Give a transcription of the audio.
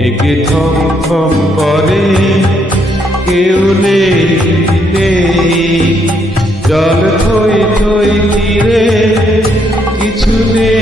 মেঘ থম থম করে কেউ নেই, জল থই থই তীরে কিছু নেই।